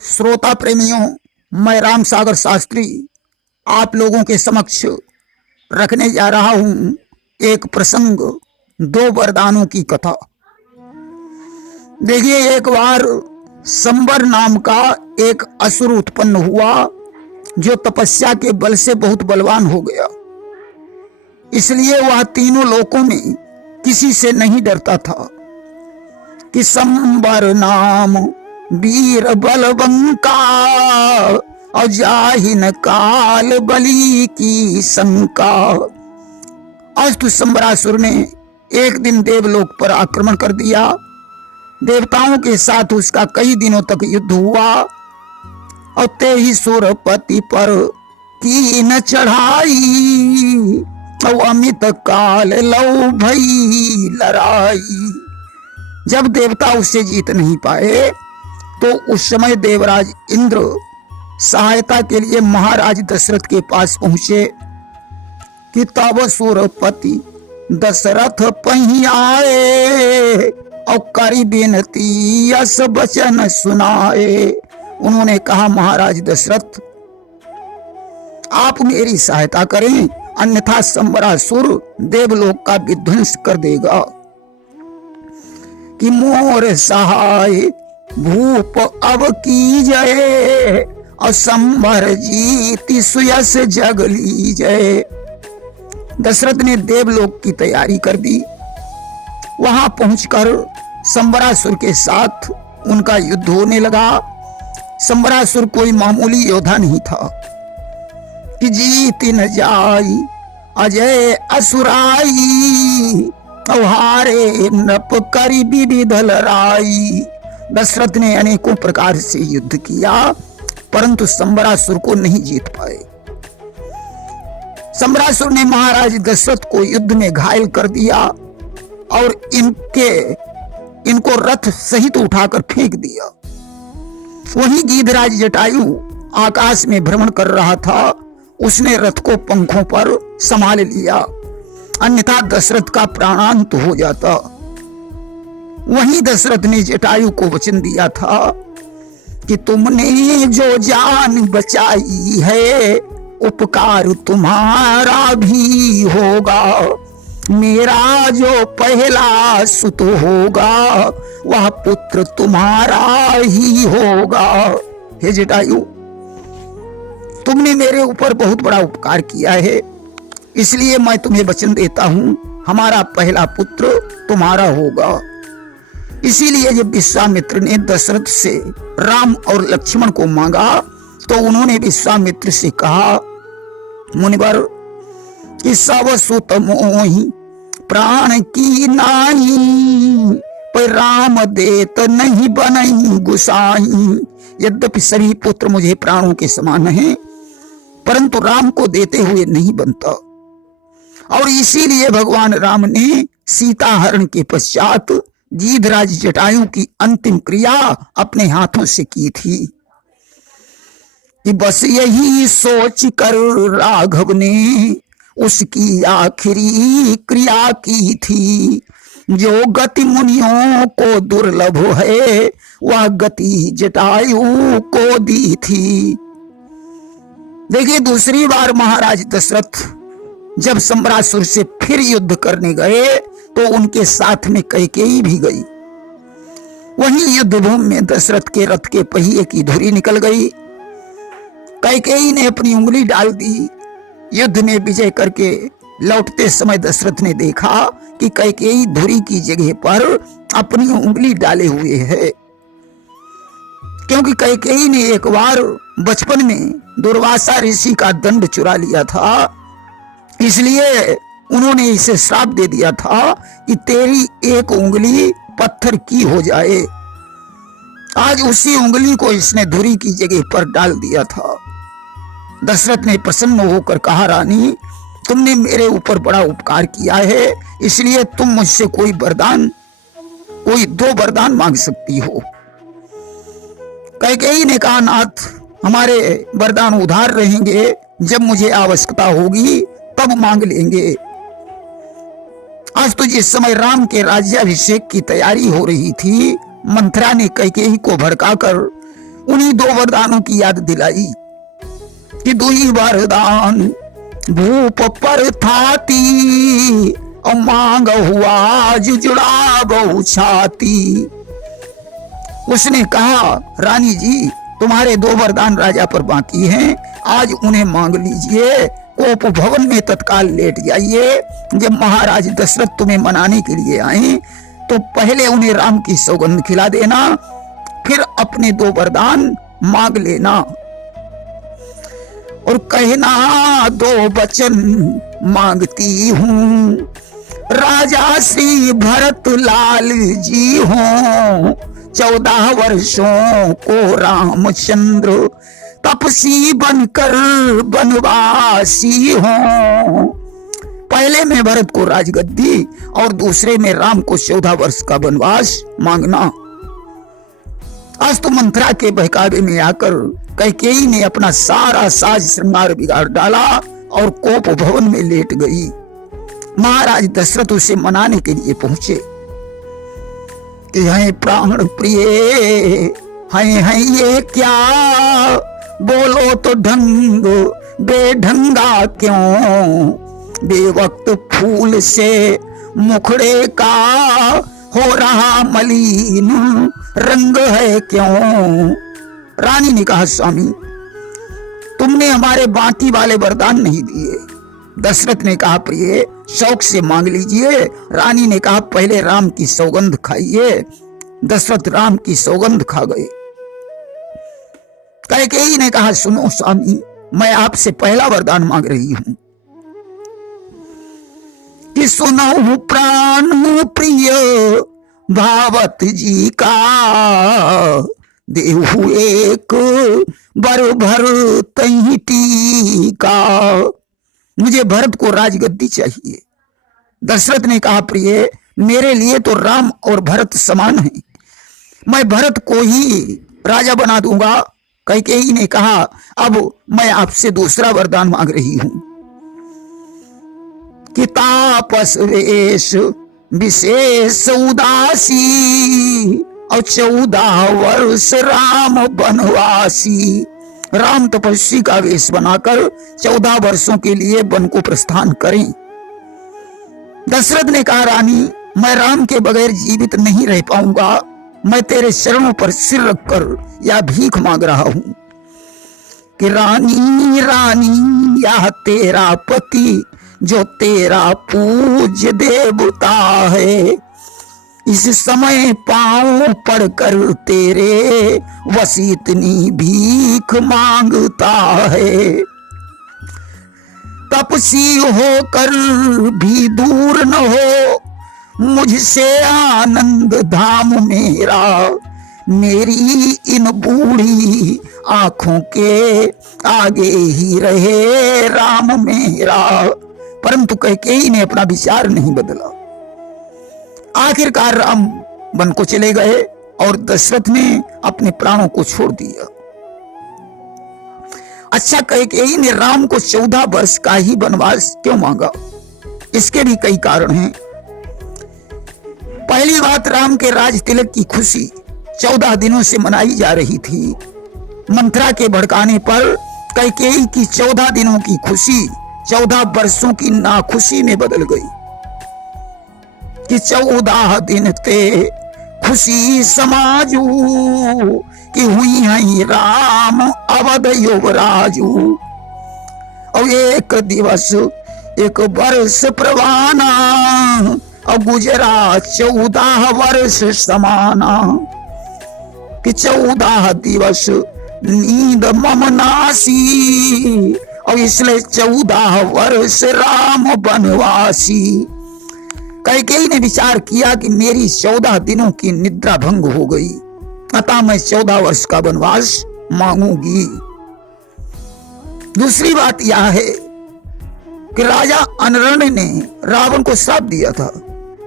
श्रोता प्रेमियों, मैं राम सागर शास्त्री आप लोगों के समक्ष रखने जा रहा हूं एक प्रसंग, दो वरदानों की कथा। देखिए, एक बार संबर नाम का एक असुर उत्पन्न हुआ जो तपस्या के बल से बहुत बलवान हो गया। इसलिए वह तीनों लोकों में किसी से नहीं डरता था कि संबर नाम वीर बलवंका और जाहिन काल बली की शंका। अस्तु संबरासुर ने एक दिन देवलोक पर आक्रमण कर दिया। देवताओं के साथ उसका कई दिनों तक युद्ध हुआ और ते ही सुरपति पर की न चढ़ाई और अमित काल लौ भई लड़ाई। जब देवता उससे जीत नहीं पाए तो उस समय देवराज इंद्र सहायता के लिए महाराज दशरथ के पास पहुंचे कि तब सुरपति दशरथ पही आए और करी बिनती यस वचन सुनाए। उन्होंने कहा, महाराज दशरथ, आप मेरी सहायता करें, अन्यथा संबरासुर देवलोक का विध्वंस कर देगा। कि मोर सहाय भूप अब की जय और संबर जीती सुयस जग ली जय। दशरथ ने देवलोक की तैयारी कर दी। वहां पहुंचकर संबरासुर के साथ उनका युद्ध होने लगा। संबरासुर कोई मामूली योद्धा नहीं था कि जीत न जाई अजय असुराई हारे नप करी विविध लड़ाई। दशरथ ने अनेकों प्रकार से युद्ध किया परंतु संबरासुर को नहीं जीत पाए। संबरासुर ने महाराज दशरथ को युद्ध में घायल कर दिया और इनको रथ सहित उठाकर फेंक दिया। वही गीधराज जटायु आकाश में भ्रमण कर रहा था। उसने रथ को पंखों पर संभाल लिया, अन्यथा दशरथ का प्राणांत हो जाता। वहीं दशरथ ने जटायु को वचन दिया था कि तुमने जो जान बचाई है उपकार तुम्हारा भी होगा। मेरा जो पहला सुत होगा वह पुत्र तुम्हारा ही होगा। हे जटायु, तुमने मेरे ऊपर बहुत बड़ा उपकार किया है, इसलिए मैं तुम्हें वचन देता हूं, हमारा पहला पुत्र तुम्हारा होगा। इसीलिए जब विश्वामित्र ने दशरथ से राम और लक्ष्मण को मांगा तो उन्होंने विश्वामित्र से कहा, मुनिवर, कि सब सुत मोहि प्राण की नाई पर राम देत नहीं बनई गुसाई। यद्यपि सभी पुत्र मुझे प्राणों के समान हैं परंतु राम को देते हुए नहीं बनता। और इसीलिए भगवान राम ने सीता हरण के पश्चात गीधराज जटायु की अंतिम क्रिया अपने हाथों से की थी। कि बस यही सोच कर राघव ने उसकी आखिरी क्रिया की थी। जो गति मुनियों को दुर्लभ है वह गति जटायु को दी थी। देखिए, दूसरी बार महाराज दशरथ जब संबरासुर से फिर युद्ध करने गए तो उनके साथ में कैकेयी भी गई। वहीं युद्ध भूमि में दशरथ के रथ के पहिए की धुरी निकल गई। कैकेयी ने अपनी उंगली डाल दी। युद्ध में विजय करके लौटते समय दशरथ ने देखा कि कैकेयी धुरी की जगह पर अपनी उंगली डाले हुए है, क्योंकि कैकेयी ने एक बार बचपन में दुर्वासा ऋषि का दंड चुरा लिया था। इसलिए उन्होंने इसे श्राप दे दिया था कि तेरी एक उंगली पत्थर की हो जाए। आज उसी उंगली को इसने धुरी की जगह पर डाल दिया था। दशरथ ने प्रसन्न होकर कहा, रानी, तुमने मेरे ऊपर बड़ा उपकार किया है, इसलिए तुम मुझसे कोई दो वरदान मांग सकती हो। कैकेयी ने कहा, नाथ, हमारे वरदान उधार रहेंगे, जब मुझे आवश्यकता होगी तब मांग लेंगे। आज तो जिस समय राम के राज्याभिषेक की तैयारी हो रही थी, मंथरा ने कैकेयी को भड़काकर उन्हीं 2 वरदानों की याद दिलाई कि दुई वरदान भूप पर थाती और मांग हुआ जुड़ा बहु छाती। उसने कहा, रानी जी तुम्हारे 2 वरदान राजा पर बाकी हैं, आज उन्हें मांग लीजिए। कोप भवन में तत्काल लेट जाइए। जब महाराज दशरथ तुम्हें मनाने के लिए आए तो पहले उन्हें राम की सौगंध खिला देना, फिर अपने 2 वरदान मांग लेना और कहना 2 वचन मांगती हूँ, राजा श्री भरत लाल जी हों, 14 वर्षों को रामचंद्र तपसी बनकर बनवासी हों। पहले में भरत को राजगद्दी और दूसरे में राम को 14 वर्ष का वनवास मांगना। अस्तु मंत्रा के बहकावे में आकर कैकेयी ने अपना सारा साज श्रृंगार बिगाड़ डाला और कोप भवन में लेट गई। महाराज दशरथ उसे मनाने के लिए पहुंचे कि हैं प्राण प्रिय, हैं ये क्या, बोलो तो ढंग बेढंगा क्यों, बेवक्त फूल से मुखड़े का हो रहा मलिन रंग है क्यों। रानी ने कहा, स्वामी तुमने हमारे बाकी वाले वरदान नहीं दिए। दशरथ ने कहा, प्रिय शौक से मांग लीजिए। रानी ने कहा, पहले राम की सौगंध खाइए। दशरथ राम की सौगंध खा गए। कैकेयी ने कहा, सुनो स्वामी मैं आपसे पहला वरदान मांग रही हूं कि सुनो प्राण प्रिय भावत जी का, देहु एक बर भर तही टीका। मुझे भरत को राजगद्दी चाहिए। दशरथ ने कहा, प्रिय मेरे लिए तो राम और भरत समान हैं, मैं भरत को ही राजा बना दूंगा। कैकेयी ने कहा, अब मैं आपसे दूसरा वरदान मांग रही हूं कि तापस वेश विशेष उदासी और 14 वर्ष राम वनवासी। राम तपस्वी का वेश बनाकर 14 वर्षों के लिए वन को प्रस्थान करें। दशरथ ने कहा, रानी मैं राम के बगैर जीवित नहीं रह पाऊंगा। मैं तेरे चरणों पर सिर रखकर या भीख मांग रहा हूं कि रानी रानी या तेरा पति जो तेरा पूज्य देवता है, इस समय पांव पड़कर तेरे वश इतनी भीख मांगता है। तपसी होकर भी दूर न हो मुझसे आनंद धाम मेरा, मेरी इन बूढ़ी आंखों के आगे ही रहे राम मेरा। परंतु कैकेयी ने अपना विचार नहीं बदला। आखिरकार राम वन को चले गए और दशरथ ने अपने प्राणों को छोड़ दिया। अच्छा, कैकेयी ने राम को 14 वर्ष का ही वनवास क्यों मांगा? इसके भी कई कारण हैं। पहली बात, राम के राज तिलक की खुशी 14 दिनों से मनाई जा रही थी। मंत्रा के भड़काने पर कैकेयी की 14 दिनों की खुशी 14 वर्षों की नाखुशी में बदल गई कि 14 दिन ते खुशी समाजू कि हुई है राम अवध युवराजू। और एक दिवस एक वर्ष प्रवाना और गुजरा 14 वर्ष समाना कि 14 दिवस नींद मम नासी और इसलिए 14 वर्ष राम वनवासी। कैकेयी ने विचार किया कि मेरी 14 दिनों की निद्रा भंग हो गई, अतः मैं 14 वर्ष का वनवास मांगूंगी। दूसरी बात यह है कि राजा अनरण ने रावण को श्राप दिया था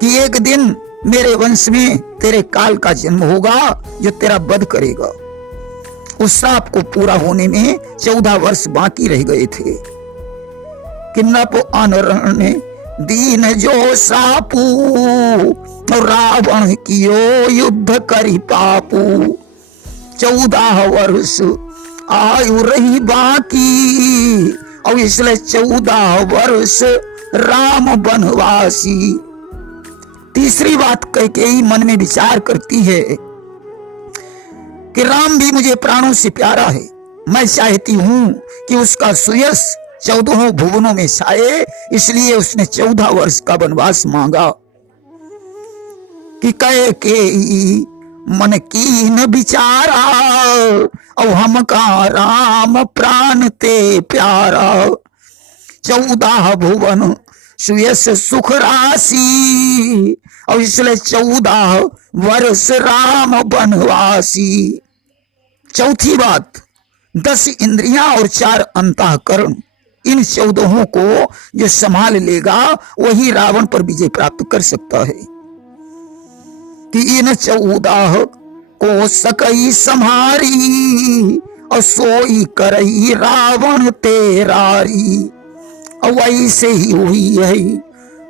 कि एक दिन मेरे वंश में तेरे काल का जन्म होगा जो तेरा वध करेगा। उस श्राप को पूरा होने में 14 वर्ष बाकी रह गए थे कि नप अनरण ने दीन जो सापू और रावण कियो युद्ध करी पापू। 14 वर्ष आयु रही बाकी, और इसलिए 14 वर्ष राम वनवासी। तीसरी बात कैकेयी मन में विचार करती है कि राम भी मुझे प्राणों से प्यारा है, मैं चाहती हूं कि उसका सुयश 14 भुवनों में छाए, इसलिए उसने 14 वर्ष का वनवास मांगा। कि कैकेयी मन की न विचारा, और हम का राम प्राण ते प्यारा। 14 भुवन सुयश सुख राशि, और इसलिए 14 वर्ष राम वनवासी। चौथी बात, 10 इंद्रियां और 4 अंतःकरण, इन 14 को जो संभाल लेगा वही रावण पर विजय प्राप्त कर सकता है। कि इन 14 को सकई संहारी, और सोई करई रावण तेरारी। और वैसे ही हुई है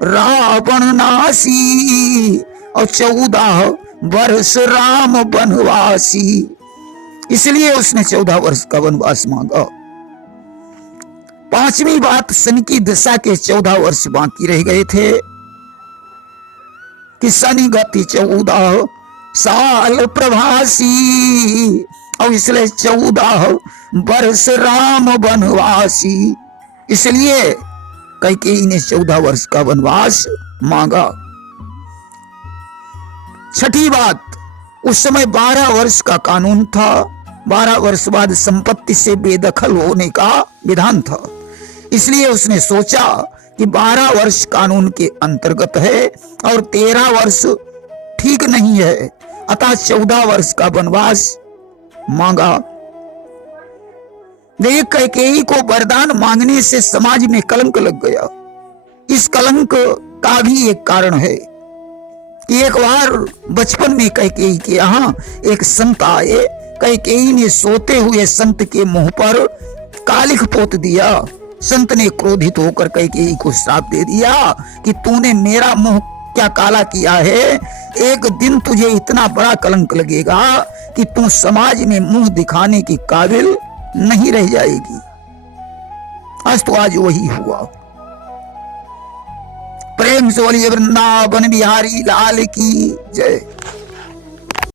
रावण नासी, और 14 वर्ष राम वनवासी। इसलिए उसने 14 वर्ष का वनवास मांगा। पांचवी बात, शनि की दशा के 14 वर्ष बाकी रह गए थे। कि शनि गति 14 साल प्रभासी, और इसलिए 14 वर्ष राम वनवासी। इसलिए कैकेयी ने 14 वर्ष का वनवास मांगा। छठी बात, उस समय 12 वर्ष का कानून था। 12 वर्ष बाद संपत्ति से बेदखल होने का विधान था। इसलिए उसने सोचा कि 12 वर्ष कानून के अंतर्गत है और 13 वर्ष ठीक नहीं है, अतः 14 वर्ष का वनवास मांगा। लेकिन कैकेयी को वरदान मांगने से समाज में कलंक लग गया। इस कलंक का भी एक कारण है कि एक बार बचपन में कैकेयी के यहाँ एक संत आए। कैकेयी ने सोते हुए संत के मुंह पर कालिख पोत दिया। संत ने क्रोधित होकर कैकेयी को श्राप दे दिया कि तूने मेरा मुंह क्या काला किया है, एक दिन तुझे इतना बड़ा कलंक लगेगा कि तू समाज में मुंह दिखाने की काबिल नहीं रह जाएगी। आज तो आज वही हुआ। प्रेम से बोलिए वृंदावन बिहारी लाल की जय।